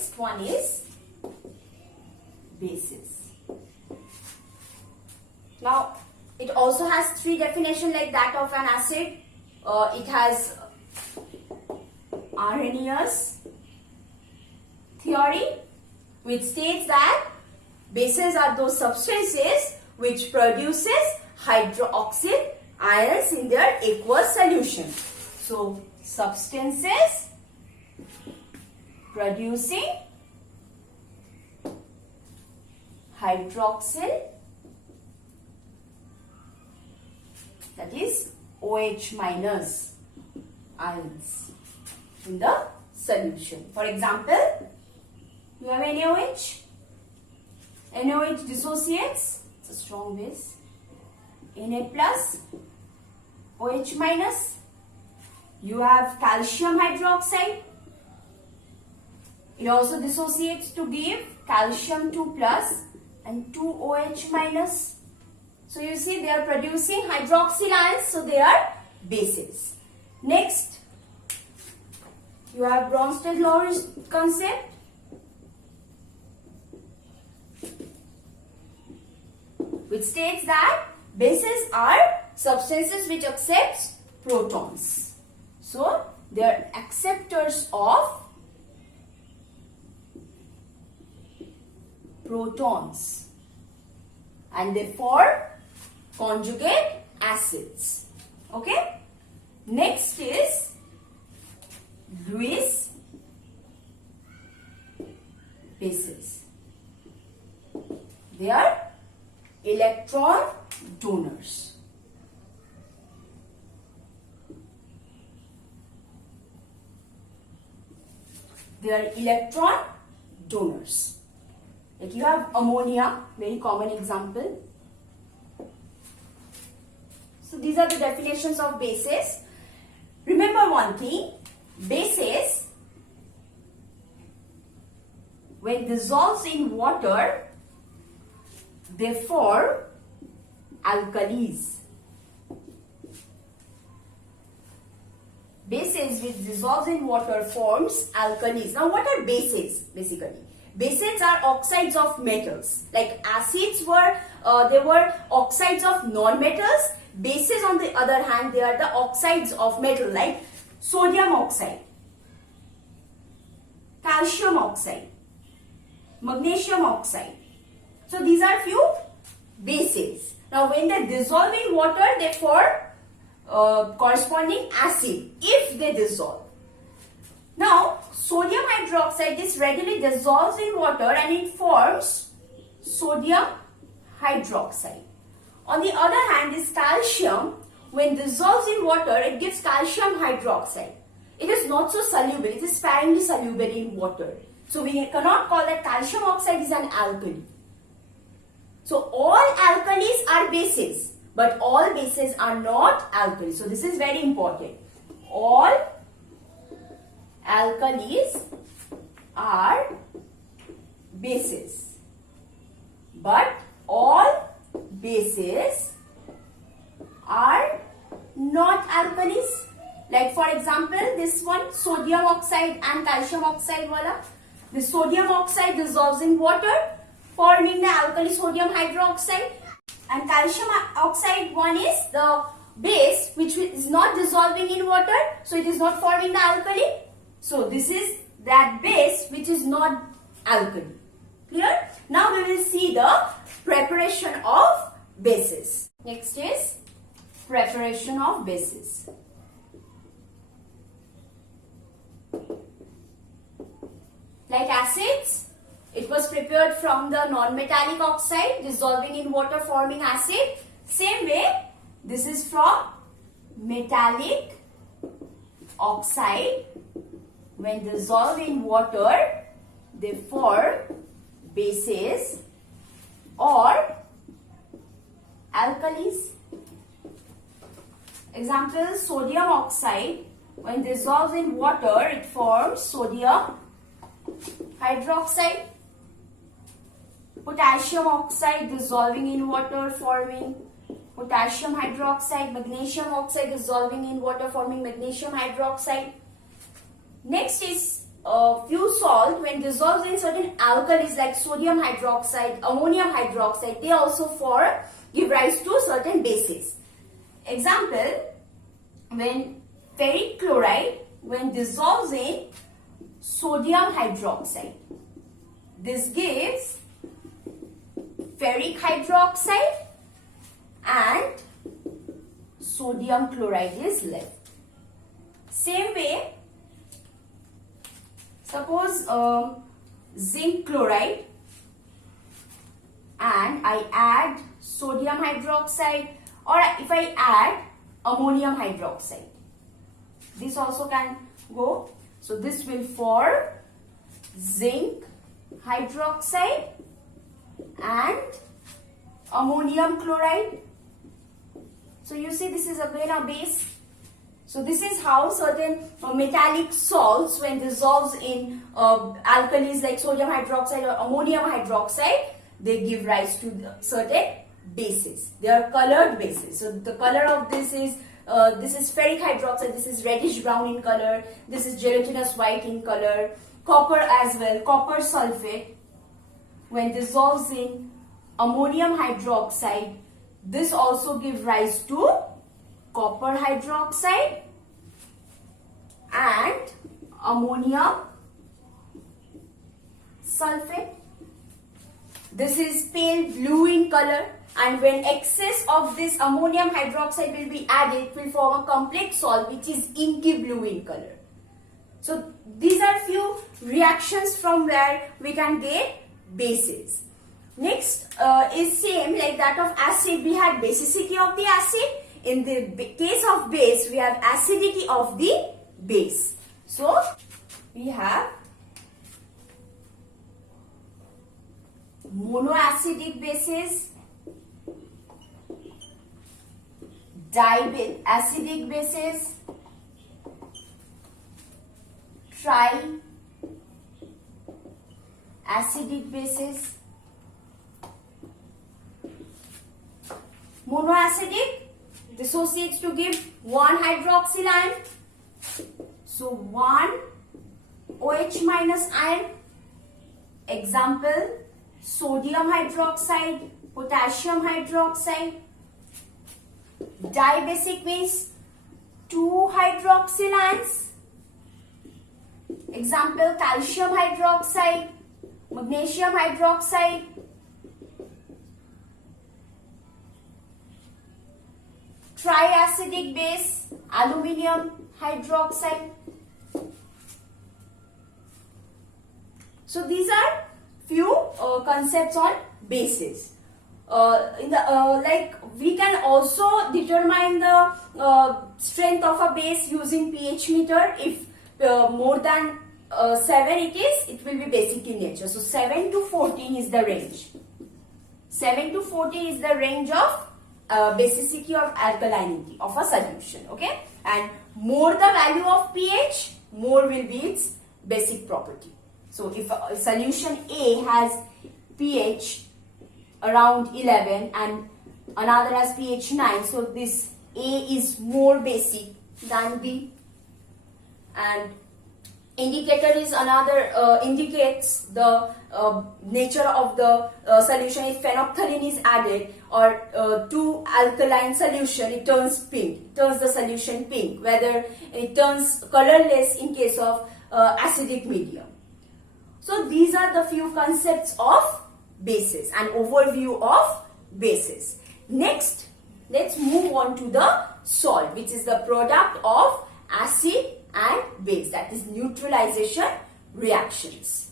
next one is bases. Now, it also has three definitions like that of an acid. It has Arrhenius theory, which states that bases are those substances which produces hydroxyl ions in their aqueous solution. So, substances producing hydroxyl, that is OH minus ions in the solution. For example, you have NaOH. NaOH dissociates, it's a strong base. Na plus, OH minus. You have calcium hydroxide. It also dissociates to give calcium 2 plus and 2 OH minus. So you see they are producing hydroxyl ions, so they are bases. Next, you have Bronsted law concept. Which states that bases are substances which accept protons. So, they are acceptors of protons and they form conjugate acids. Okay. Next is Lewis bases. They are electron donors. They are electron donors. Like you have ammonia, very common example. So these are the definitions of bases. Remember one thing, bases when dissolved in water, they form alkalis. Bases which dissolves in water forms alkalis. Now what are bases basically? Bases are oxides of metals. Like acids were, they were oxides of non-metals. Bases on the other hand, they are the oxides of metal like sodium oxide, calcium oxide, magnesium oxide. So these are few bases. Now when they dissolve in water, they form corresponding acid if they dissolve. Now sodium hydroxide, this readily dissolves in water and it forms sodium hydroxide. On the other hand, this calcium, when dissolves in water, it gives calcium hydroxide. It is not so soluble, it is sparingly soluble in water. So we cannot call that calcium oxide is an alkali. So all alkalis are bases, but all bases are not alkalis. So this is very important. All alkalis are bases, but all bases are not alkalis. Like for example, this one, sodium oxide and calcium oxide wala. The sodium oxide dissolves in water, forming the alkali sodium hydroxide, and calcium oxide one is the base which is not dissolving in water, so it is not forming the alkali. So this is that base which is not alkali. Clear? Now we will see the preparation of bases. Next is preparation of bases. Like acids, it was prepared from the non-metallic oxide dissolving in water forming acid. Same way, this is from metallic oxide. When dissolved in water, they form bases or alkalis. Example, sodium oxide. When dissolved in water, it forms sodium hydroxide. Potassium oxide dissolving in water forming potassium hydroxide. Magnesium oxide dissolving in water forming magnesium hydroxide. Next is few salt when dissolved in certain alkalis like sodium hydroxide, ammonium hydroxide, they also give rise to certain bases. Example, when ferric chloride when dissolves in sodium hydroxide, this gives ferric hydroxide and sodium chloride is left. Same way, suppose zinc chloride and I add sodium hydroxide, or if I add ammonium hydroxide, this also can go. So this will form zinc hydroxide and ammonium chloride. So you see, this is again a base. So this is how certain metallic salts when dissolves in alkalis like sodium hydroxide or ammonium hydroxide, they give rise to certain bases. They are colored bases. So the color of this is ferric hydroxide, this is reddish brown in color, this is gelatinous white in color. Copper as well, copper sulfate when dissolves in ammonium hydroxide, this also gives rise to copper hydroxide and ammonium sulfate. This is pale blue in color, and when excess of this ammonium hydroxide will be added, it will form a complex salt which is inky blue in color. So these are few reactions from where we can get bases. Next is same like that of acid. We had basicity of the acid. In the case of base, we have acidity of the base. So we have monoacidic bases, diacidic bases, triacidic bases. Monoacidic dissociates to give one hydroxyl ion. So one OH minus ion. Example, sodium hydroxide, potassium hydroxide. Dibasic means two hydroxyl ions. Example, calcium hydroxide, magnesium hydroxide. Triacidic base, aluminium hydroxide. So these are few concepts on bases. Like we can also determine the strength of a base using pH meter. If more than 7 it will be basic in nature. So 7 to 14 is the range. 7 to 14 is the range of basicity or alkalinity of a solution. Okay, and more the value of pH, more will be its basic property. So if a solution A has pH around 11 and another has pH 9, so this A is more basic than B. And indicator is another indicates the nature of the solution. If phenolphthalein is added or to alkaline solution, it turns pink, turns the solution pink, whether it turns colorless in case of acidic medium. So these are the few concepts of bases, an overview of bases. Next, let's move on to the salt, which is the product of acid and base, that is neutralization reactions.